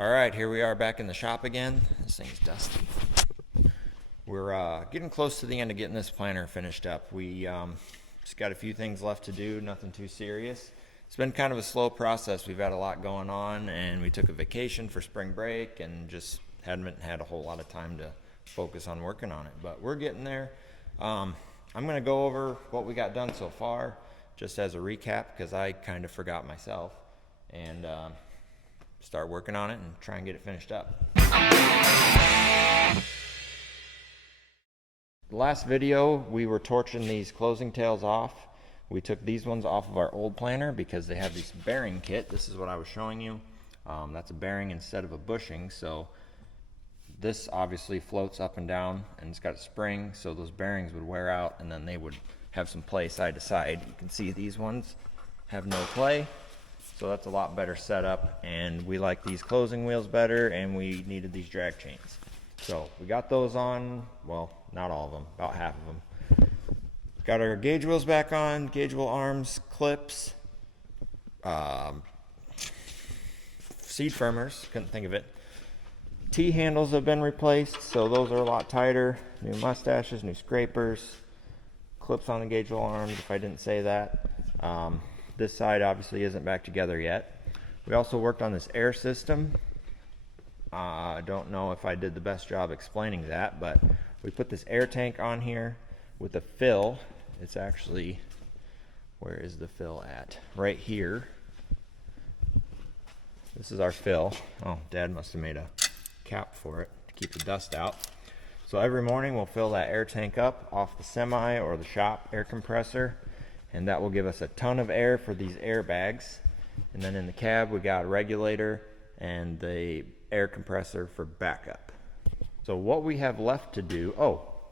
Alright, here we are back in the shop again. This thing's dusty. We're getting close to the end of getting this planter finished up. We just got a few things left to do, nothing too serious. It's been kind of a slow process. We've had a lot going on, and we took a vacation for spring break and just haven't had a whole lot of time to focus on working on it. But we're getting there. I'm going to go over what we got done so far, just as a recap, because I kind of forgot myself, and start working on it and try and get it finished up. The last video, we were torching these closing tails off. We took these ones off of our old planter because they have this bearing kit. This is what I was showing you. That's a bearing instead of a bushing, so this obviously floats up and down, and it's got a spring, so those bearings would wear out and then they would have some play side to side. You can see these ones have no play, so that's a lot better setup, and we like these closing wheels better, and we needed these drag chains. So we got those on, well, not all of them, about half of them. Got our gauge wheels back on, gauge wheel arms, clips, seed firmers, couldn't think of it. T-handles have been replaced, so those are a lot tighter. New mustaches, new scrapers, clips on the gauge wheel arms, if I didn't say that. This side obviously isn't back together yet. We also worked on this air system. I don't know if I did the best job explaining that, but we put this air tank on here with a fill. It's actually, where is the fill at? Right here. This is our fill. Oh, Dad must have made a cap for it to keep the dust out. So every morning we'll fill that air tank up off the semi or the shop air compressor, and that will give us a ton of air for these air bags. And then in the cab we got a regulator and the air compressor for backup. So what we have left to do,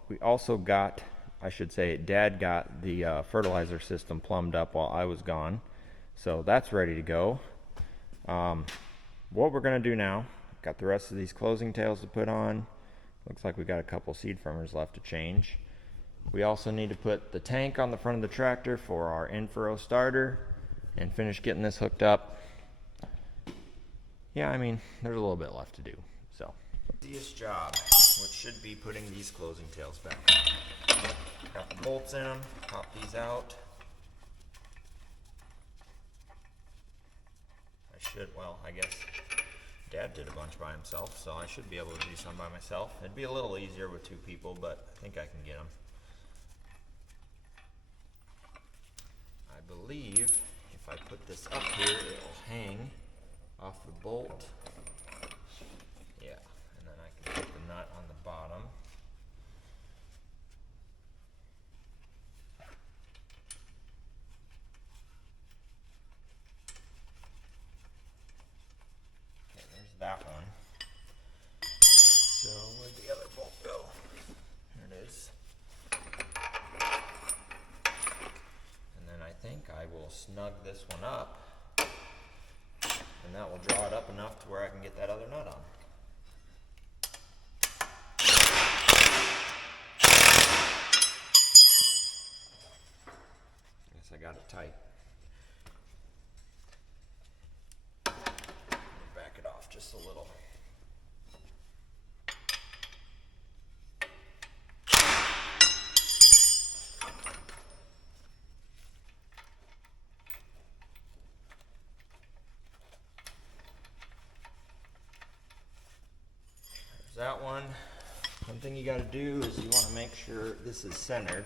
we also got, I should say, Dad got the fertilizer system plumbed up while I was gone, so that's ready to go. What we're going to do now, got the rest of these closing tails to put on. Looks like we got a couple seed firmers left to change. We also need to put the tank on the front of the tractor for our in-furrow starter and finish getting this hooked up. Yeah, I mean, there's a little bit left to do. So, easiest job, which should be putting these closing tails back on. Got the bolts in them, pop these out. I guess Dad did a bunch by himself, so I should be able to do some by myself. It'd be a little easier with two people, but I think I can get them. I believe if I put this up here, it'll hang off the bolt. Yeah, and then I can put the nut on the bottom. Okay, there's that one. So where'd the other bolt go? Here it is. And then I think I will snug this one up, and that will draw it up enough to where I can get that other nut on. I guess I got it tight. Back it off just a little. That one thing you got to do is you want to make sure this is centered,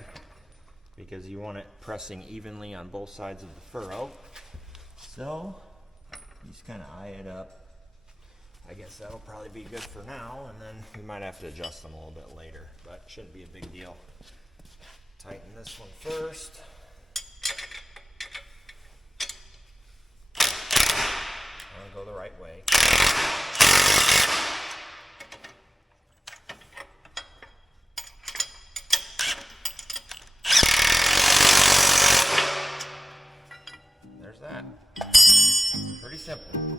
because you want it pressing evenly on both sides of the furrow. So you just kind of eye it up. I guess that'll probably be good for now, and then we might have to adjust them a little bit later, but shouldn't be a big deal. Tighten this one first. I'll go the right way. That. Pretty simple.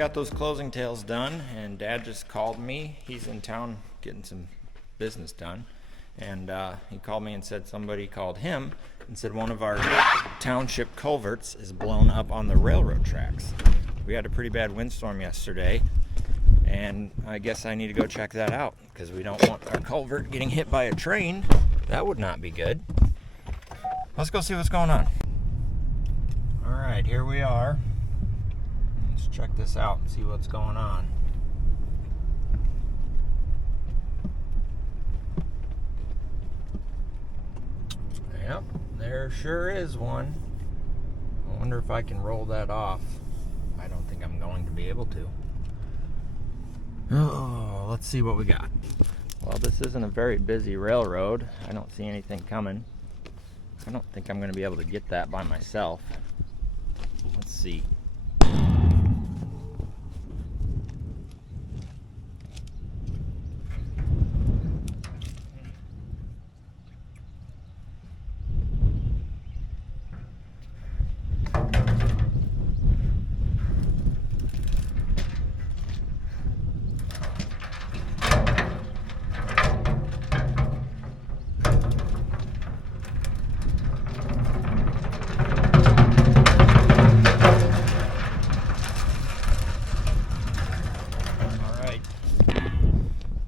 got those closing tails done, and Dad just called me. He's in town getting some business done, and he called me and said somebody called him and said one of our township culverts is blown up on the railroad tracks. We had a pretty bad windstorm yesterday, and I guess I need to go check that out because we don't want our culvert getting hit by a train. That would not be good. Let's go see what's going on. All right, here we are. Let's check this out and see what's going on. Yep, there sure is one. I wonder if I can roll that off. I don't think I'm going to be able to. Oh, let's see what we got. Well, this isn't a very busy railroad. I don't see anything coming. I don't think I'm going to be able to get that by myself. Let's see.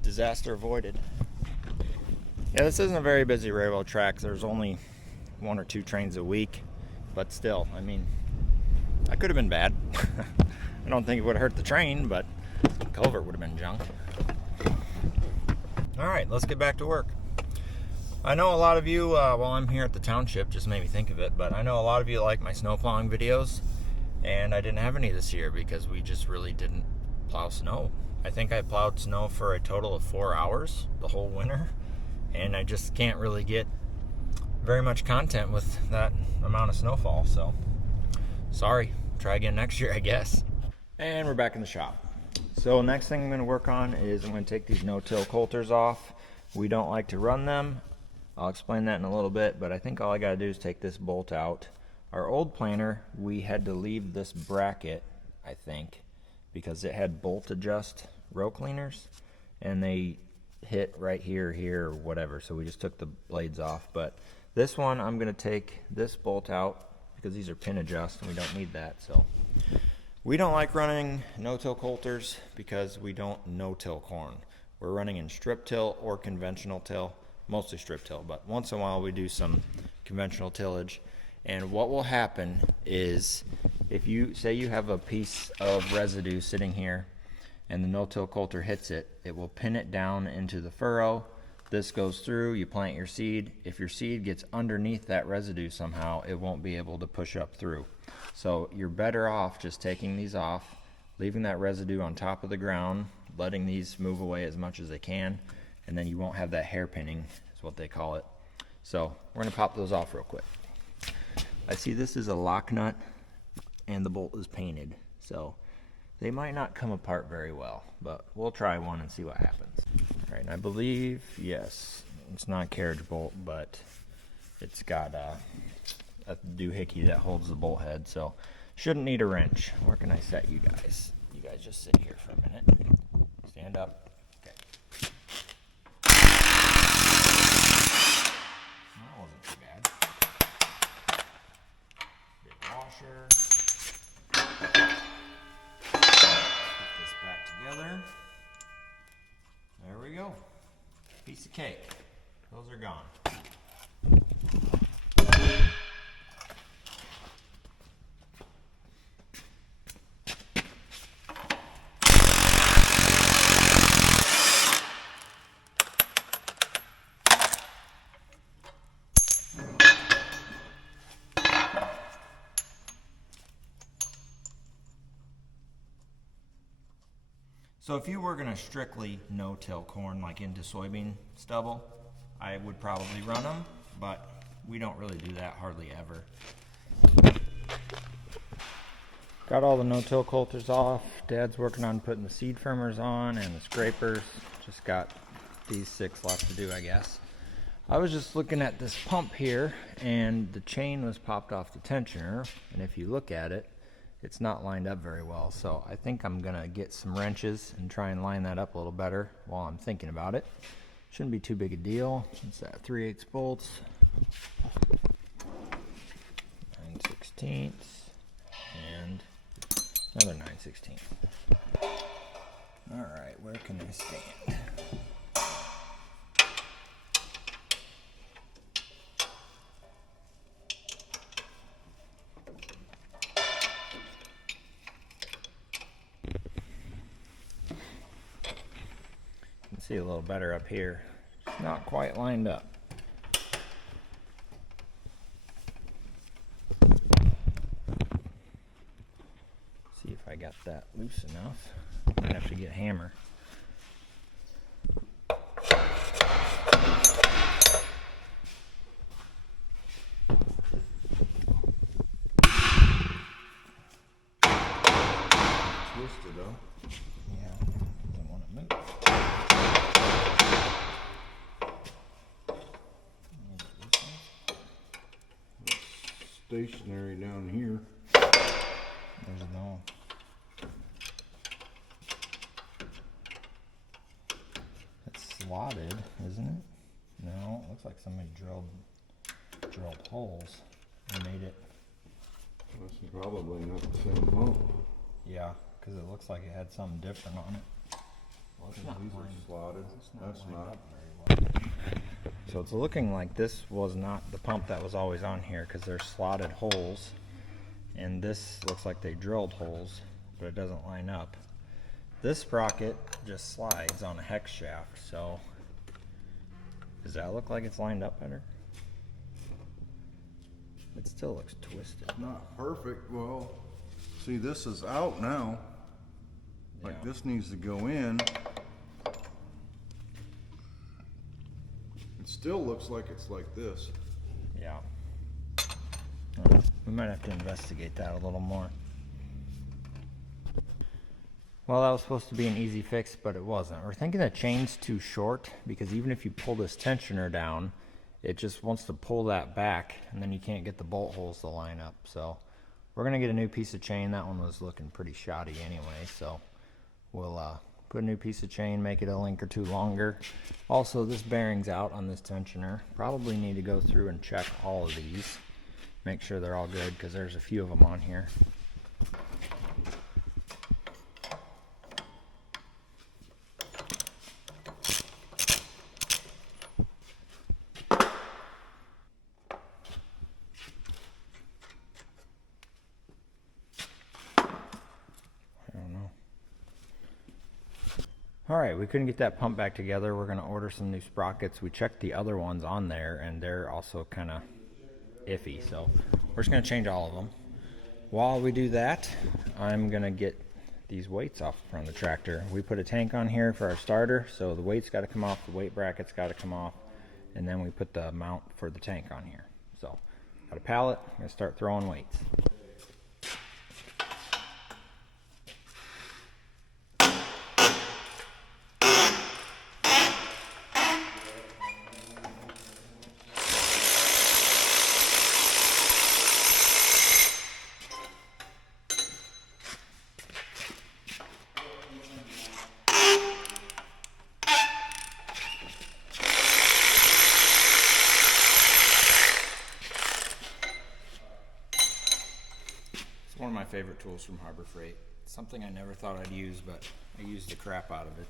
Disaster avoided. Yeah, this isn't a very busy railroad track. There's only 1 or 2 trains a week, but still, I mean, that could have been bad. I don't think it would have hurt the train, but the culvert would have been junk. All right, let's get back to work. I know a lot of you, while I'm here at the township, just made me think of it, but I know a lot of you like my snow plowing videos, and I didn't have any this year because we just really didn't plow snow. I think I plowed snow for a total of 4 hours the whole winter, and I just can't really get very much content with that amount of snowfall, so sorry. Try again next year, I guess. And we're back in the shop. So next thing I'm going to work on is I'm going to take these no-till coulters off. We don't like to run them. I'll explain that in a little bit, but I think all I got to do is take this bolt out. Our old planer, we had to leave this bracket, I think, because it had bolt adjust row cleaners, and they hit right here, or whatever, so we just took the blades off. But this one, I'm going to take this bolt out because these are pin adjust and we don't need that. So we don't like running no-till coulters because we don't no-till corn. We're running in strip till or conventional till, mostly strip till, but once in a while we do some conventional tillage. And what will happen is, if you say you have a piece of residue sitting here and the no-till coulter hits it, it will pin it down into the furrow. This goes through, you plant your seed. If your seed gets underneath that residue somehow, it won't be able to push up through. So you're better off just taking these off, leaving that residue on top of the ground, letting these move away as much as they can, and then you won't have that hair pinning, is what they call it. So we're gonna pop those off real quick. I see this is a lock nut and the bolt is painted, so they might not come apart very well, but we'll try one and see what happens. All right, and I believe, yes, it's not a carriage bolt, but it's got a doohickey that holds the bolt head, so shouldn't need a wrench. Where can I set you guys? You guys just sit here for a minute. Stand up. Okay. That wasn't too bad. Big washer. Put this back together. There we go. Piece of cake. Those are gone. So if you were going to strictly no-till corn like into soybean stubble, I would probably run them, but we don't really do that hardly ever. Got all the no-till coulters off. Dad's working on putting the seed firmers on and the scrapers. Just got these 6 left to do, I guess. I was just looking at this pump here, and the chain was popped off the tensioner, and if you look at it, it's not lined up very well. So I think I'm gonna get some wrenches and try and line that up a little better while I'm thinking about it. Shouldn't be too big a deal. It's at 3/8 bolts, 9/16, and another 9/16. All right, where can I stand? You can see a little better up here. It's not quite lined up. See if I got that loose enough. Might have to get a hammer. Twisted, huh? Yeah, doesn't want to move. Stationary down here. There's no. It's slotted, isn't it? No, it looks like somebody drilled holes and made it. That's probably not the same pump. Yeah, because it looks like it had something different on it. Well, these are slotted. That's not. So it's looking like this was not the pump that was always on here, because there's slotted holes, and this looks like they drilled holes, but it doesn't line up. This sprocket just slides on a hex shaft, so does that look like it's lined up better? It still looks twisted. Not perfect. Well, see, this is out now. Like Yeah. this needs to go in. It still looks like it's like this. Yeah. We might have to investigate that a little more. Well, that was supposed to be an easy fix, but it wasn't. We're thinking the chain's too short, because even if you pull this tensioner down, it just wants to pull that back, and then you can't get the bolt holes to line up. So we're gonna get a new piece of chain. That one was looking pretty shoddy anyway, so we'll put a new piece of chain, make it a link or two longer. Also, this bearing's out on this tensioner. Probably need to go through and check all of these, make sure they're all good, because there's a few of them on here. Alright, we couldn't get that pump back together. We're going to order some new sprockets. We checked the other ones on there, and they're also kind of iffy, so we're just going to change all of them. While we do that, I'm going to get these weights off the front of the tractor. We put a tank on here for our starter, so the weight's got to come off, the weight bracket's got to come off, and then we put the mount for the tank on here. So, got a pallet, I'm going to start throwing weights. One of my favorite tools from Harbor Freight. Something I never thought I'd use, but I use the crap out of it.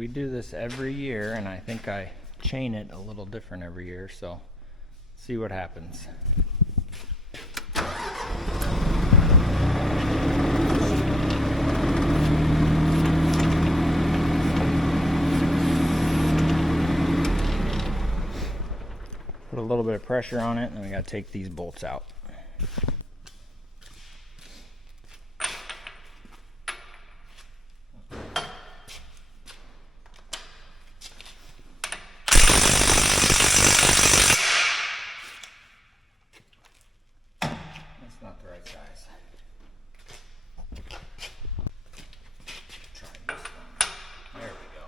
we do this every year, and I think I chain it a little different every year, so see what happens. Put a little bit of pressure on it, and then we gotta take these bolts out. That's not the right size. Try this one. There we go.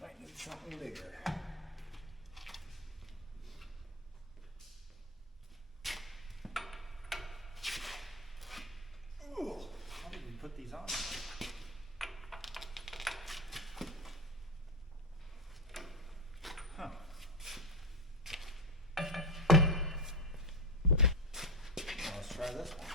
Might need something bigger. Ooh, how did we put these on? Huh. Now let's try this one.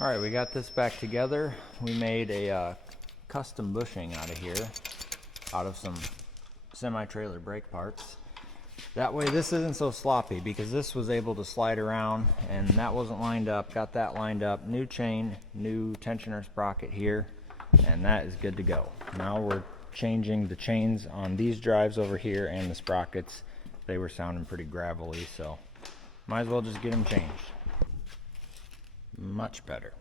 All right, we got this back together. We made a custom bushing out of here, out of some semi-trailer brake parts. That way this isn't so sloppy, because this was able to slide around and that wasn't lined up. Got that lined up, new chain, new tensioner sprocket here, and that is good to go. Now we're changing the chains on these drives over here and the sprockets. They were sounding pretty gravelly, so might as well just get them changed. Much better.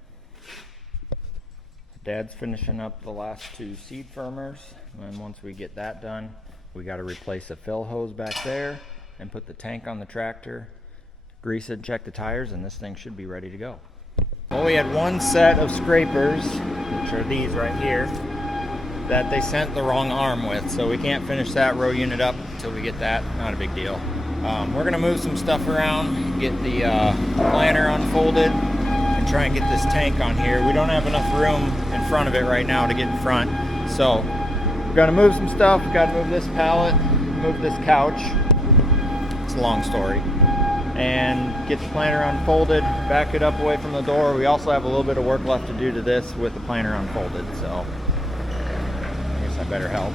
Dad's finishing up the last two seed firmers, and once we get that done, we got to replace a fill hose back there and put the tank on the tractor, grease it, check the tires, and this thing should be ready to go. Well, we had one set of scrapers, which are these right here, that they sent the wrong arm with, so we can't finish that row unit up until we get that. Not a big deal. We're gonna move some stuff around, get the planter unfolded, and try and get this tank on here. We don't have enough room in front of it right now to get in front, so we're gonna move some stuff. We've got to move this pallet, move this couch. It's a long story. And get the planter unfolded, back it up away from the door. We also have a little bit of work left to do to this with the planter unfolded, so I guess I better help.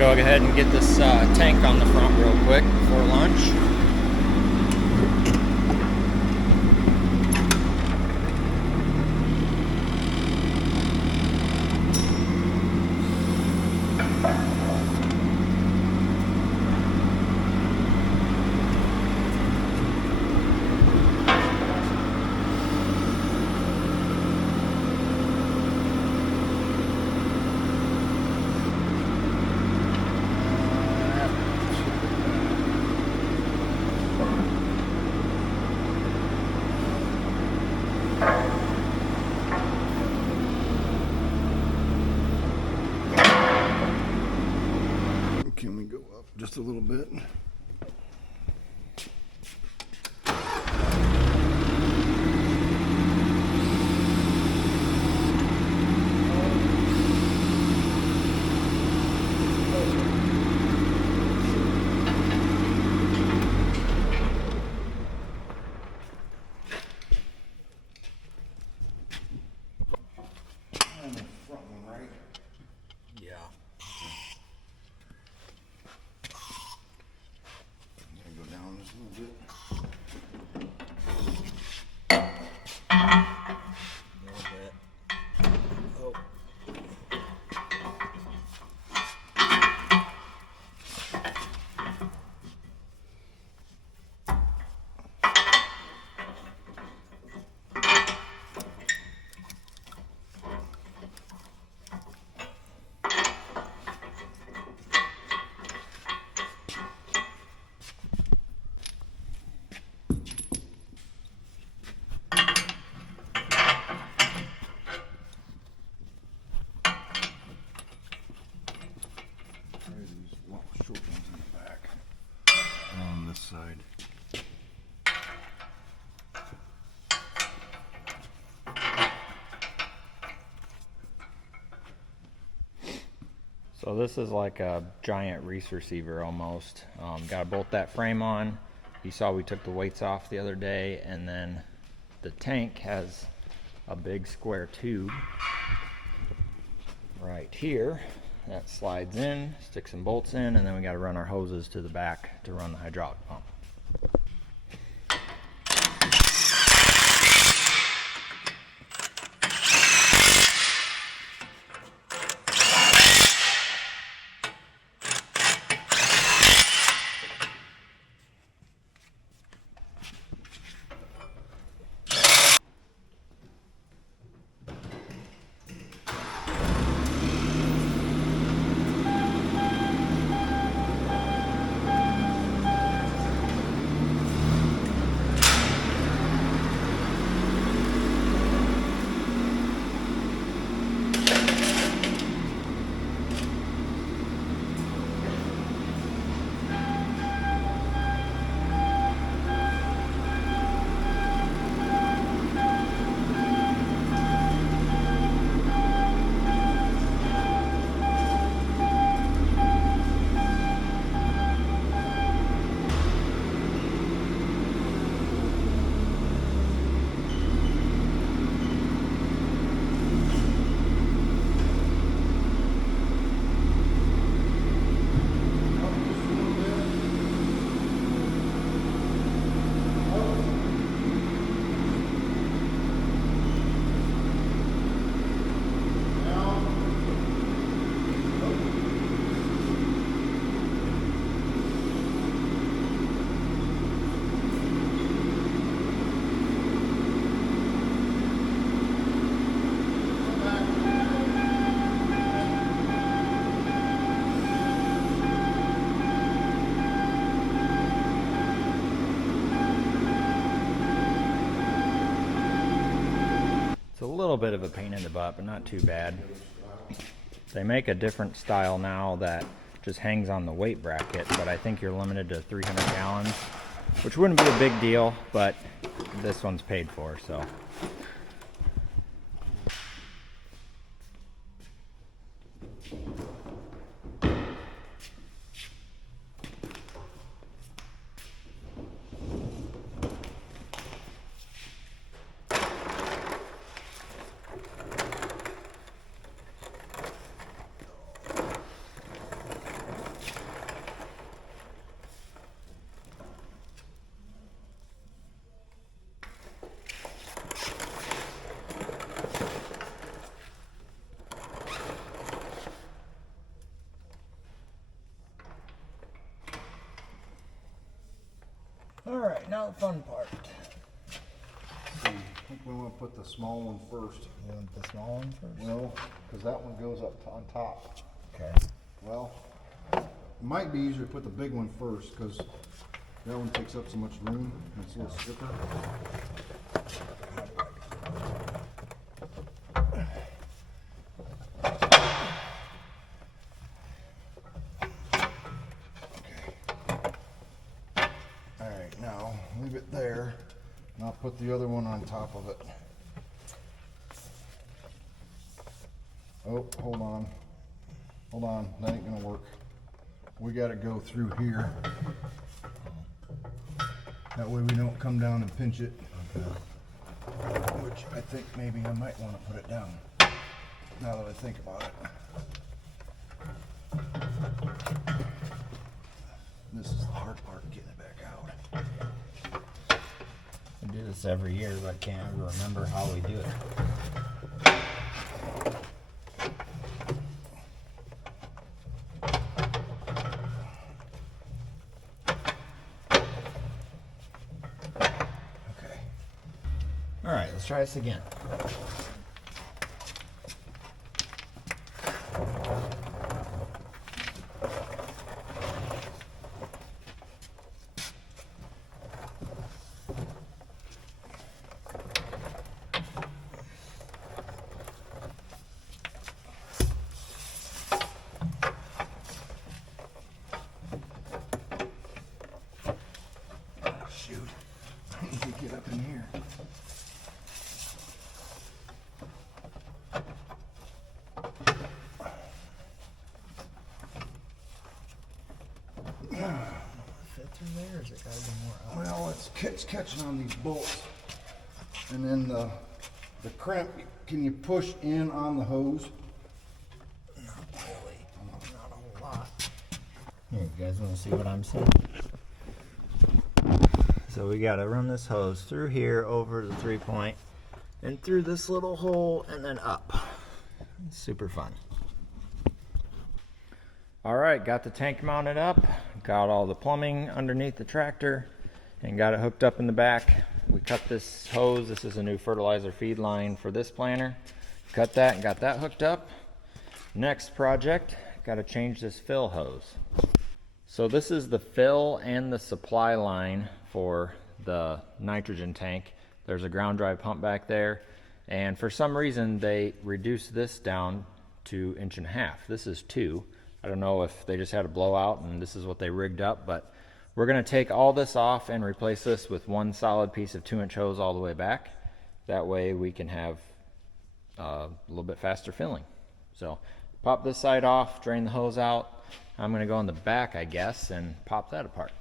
go ahead and get this tank on the front real quick before lunch. Can we go up just a little bit? Yeah. Go down just a little bit. A little bit. Oh. These long short ones in the back on this side. So this is like a giant reese receiver almost. Got to bolt that frame on. You saw we took the weights off the other day, and then the tank has a big square tube right here that slides in, sticks some bolts in, and then we got to run our hoses to the back to run the hydraulic pump. It's a little bit of a pain in the butt, but not too bad. They make a different style now that just hangs on the weight bracket, but I think you're limited to 300 gallons, which wouldn't be a big deal, but this one's paid for, so. now the fun part. See, I think we want to put the small one first. You want the small one first? Well, because that one goes up on top. Okay. Well, it might be easier to put the big one first because that one takes up so much room and it's a little stiffer. Alright, now leave it there and I'll put the other one on top of it. Oh, hold on. Hold on, that ain't gonna work. We gotta go through here. That way we don't come down and pinch it. Okay. Which I think maybe I might want to put it down. Now that I think about it. This is the hard part, getting it back out. We do this every year, but I can't ever remember how we do it. All right, let's try this again. Shoot, I need to get up in here. Fit through there, or is it gotta be more up? Well, it's catching on these bolts. And then the crimp, can you push in on the hose? Not really, not a whole lot. Here, you guys wanna see what I'm seeing? So we gotta run this hose through here over the 3-point and through this little hole and then up. It's super fun. All right, got the tank mounted up, got all the plumbing underneath the tractor, and got it hooked up in the back. We cut this hose. This is a new fertilizer feed line for this planter. Cut that and got that hooked up. Next project, got to change this fill hose. So this is the fill and the supply line for the nitrogen tank. There's a ground dry pump back there, and for some reason they reduced this down to 1.5 inches. This is 2. I don't know if they just had a blowout and this is what they rigged up, but we're going to take all this off and replace this with one solid piece of 2-inch hose all the way back. That way we can have a little bit faster filling. So pop this side off, drain the hose out. I'm going to go on the back, I guess, and pop that apart.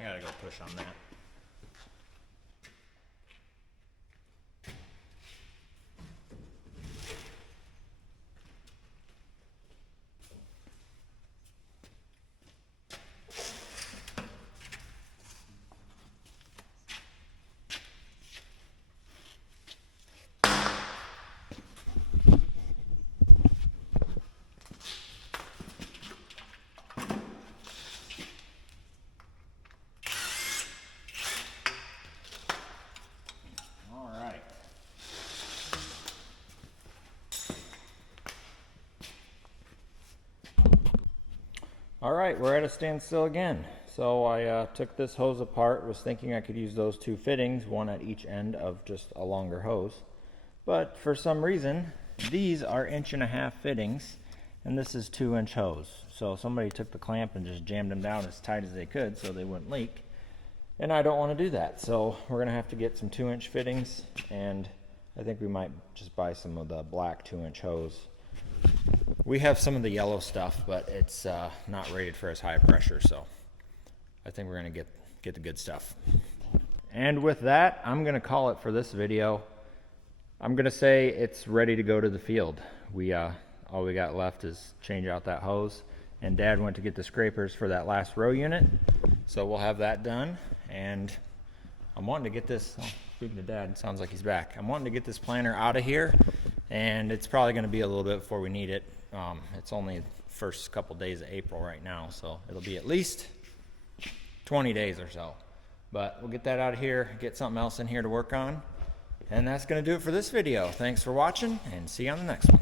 I gotta go push on that. All right, we're at a standstill again. So I took this hose apart, was thinking I could use those 2 fittings, one at each end of just a longer hose. But for some reason, these are 1.5 inch fittings, and this is 2-inch hose. So somebody took the clamp and just jammed them down as tight as they could so they wouldn't leak. And I don't want to do that. So we're gonna have to get some 2-inch fittings, and I think we might just buy some of the black 2-inch hose We have some of the yellow stuff, but it's not rated for as high pressure, so I think we're gonna get the good stuff. And with that, I'm gonna call it for this video. I'm gonna say it's ready to go to the field. All we got left is change out that hose, and Dad went to get the scrapers for that last row unit, so we'll have that done. And I'm wanting to get this, speaking to Dad, it sounds like he's back. I'm wanting to get this planter out of here, and it's probably gonna be a little bit before we need it. It's only the first couple days of April right now, so it'll be at least 20 days or so. But we'll get that out of here, get something else in here to work on. And that's gonna do it for this video. Thanks for watching, and see you on the next one.